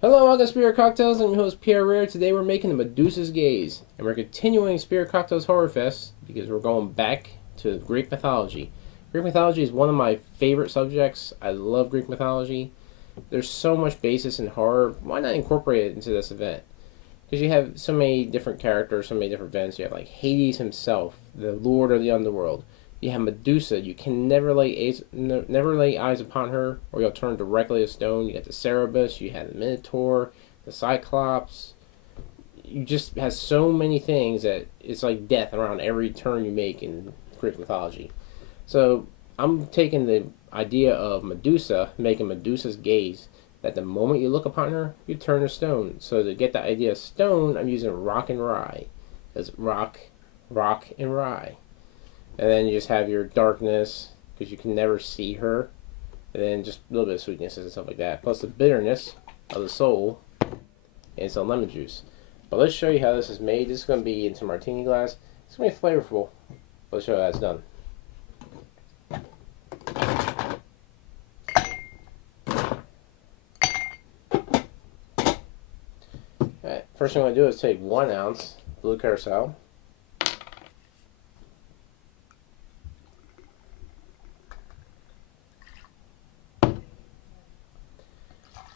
Hello, welcome to Spirit Cocktails. I'm your host, Pierre Rare. Today we're making the Medusa's Gaze, and we're continuing Spirit Cocktails Horrorfest because we're going back to Greek mythology. Greek mythology is one of my favorite subjects. I love Greek mythology. There's so much basis in horror. Why not incorporate it into this event? Because you have so many different characters, so many different events. You have like Hades himself, the lord of the underworld. You have Medusa. You can never lay eyes upon her, or you'll turn directly to stone. You got the Cerberus. You have the Minotaur, the Cyclops. You just have so many things that it's like death around every turn you make in Greek mythology. So I'm taking the idea of Medusa, making Medusa's gaze. That the moment you look upon her, you turn to stone. So to get the idea of stone, I'm using rock and rye. Because rock, and rye. And then you just have your darkness, because you can never see her. And then just a little bit of sweetness and stuff like that. Plus the bitterness of the soul and some lemon juice. But let's show you how this is made. This is going to be into martini glass. It's going to be flavorful. Let's show you how it's done. Alright, first thing I'm going to do is take 1 ounce blue Curacao.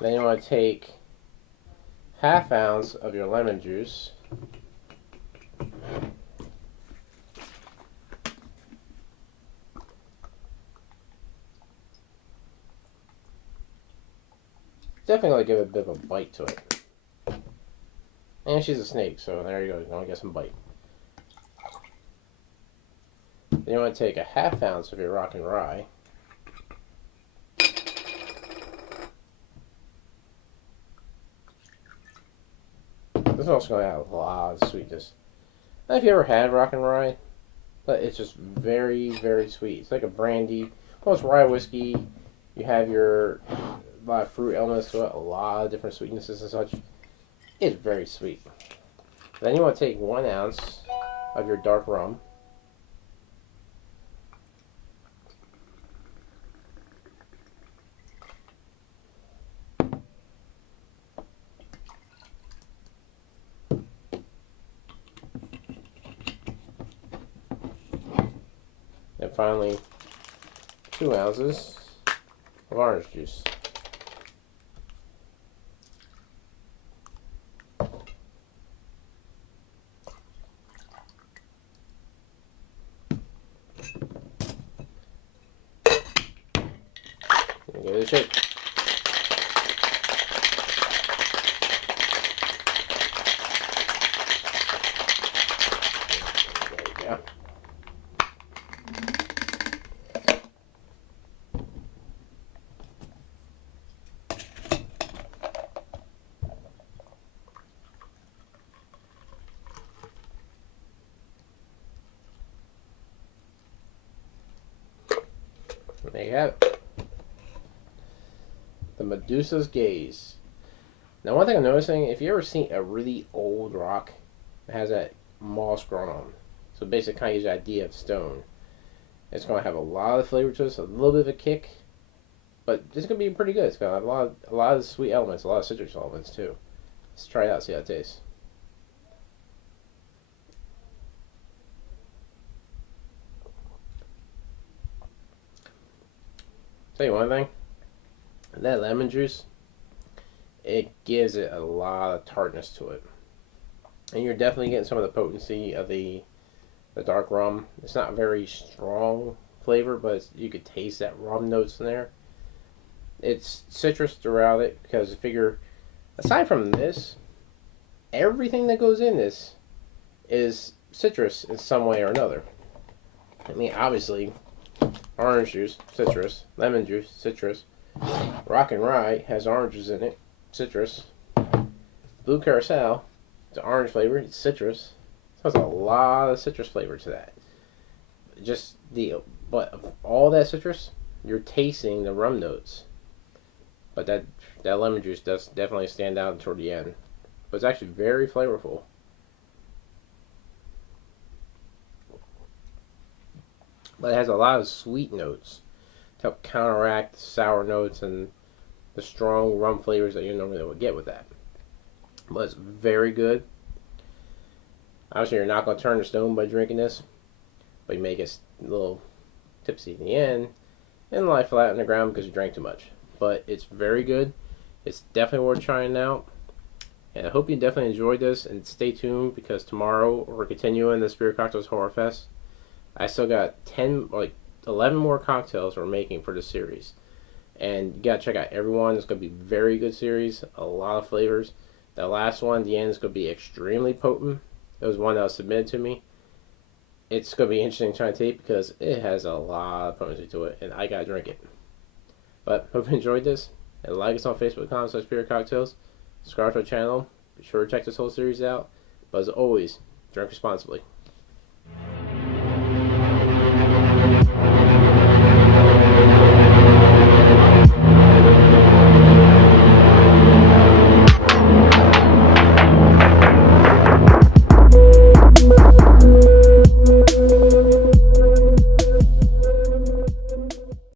Then you want to take 1/2 ounce of your lemon juice. Definitely give it a bit of a bite to it. And she's a snake, so there you go. You want to get some bite. Then you want to take 1/2 ounce of your rock and rye. This is also going to have a lot of sweetness. I don't know if you ever had rock and rye, but it's just very, very sweet. It's like a brandy, almost rye whiskey. You have your a lot of fruit elements to it, a lot of different sweetnesses and such. It's very sweet. Then you want to take 1 ounce of your dark rum. And finally, 2 ounces of orange juice. And give it a shake. There you go. There you have it. The Medusa's Gaze. Now, one thing I'm noticing, if you ever seen a really old rock, it has that moss growing on. So basically, kind of use the idea of stone. It's going to have a lot of flavor to it, so a little bit of a kick, but it's going to be pretty good. It's going to have a lot of sweet elements, a lot of citrus elements too. Let's try it out, see how it tastes. Tell you one thing, that lemon juice, it gives it a lot of tartness to it. And you're definitely getting some of the potency of the dark rum. It's not a very strong flavor, but you could taste that rum notes in there. It's citrus throughout it, because I figure, aside from this, everything that goes in this is citrus in some way or another. I mean, obviously, orange juice, citrus. Lemon juice, citrus. Rock and rye has oranges in it, citrus. Blue Curacao, it's orange flavor, it's citrus. So there's a lot of citrus flavor to that. But of all that citrus, you're tasting the rum notes. But that lemon juice does definitely stand out toward the end. But it's actually very flavorful. But it has a lot of sweet notes to help counteract sour notes and the strong rum flavors that you normally would get with that. But it's very good. Obviously, you're not going to turn to stone by drinking this, but you may get a little tipsy in the end and lie flat on the ground because you drank too much. But it's very good. It's definitely worth trying out. And I hope you definitely enjoyed this, and stay tuned because tomorrow we're continuing the Spirit Cocktails Horrorfest. I still got 11 more cocktails we're making for this series. And you gotta check out everyone. It's gonna be a very good series, a lot of flavors. The last one, the end, is gonna be extremely potent. It was one that was submitted to me. It's gonna be interesting trying to taste because it has a lot of potency to it, and I gotta drink it. But hope you enjoyed this, and like us on Facebook.com/Spirit Cocktails. Subscribe to our channel. Be sure to check this whole series out. But as always, drink responsibly.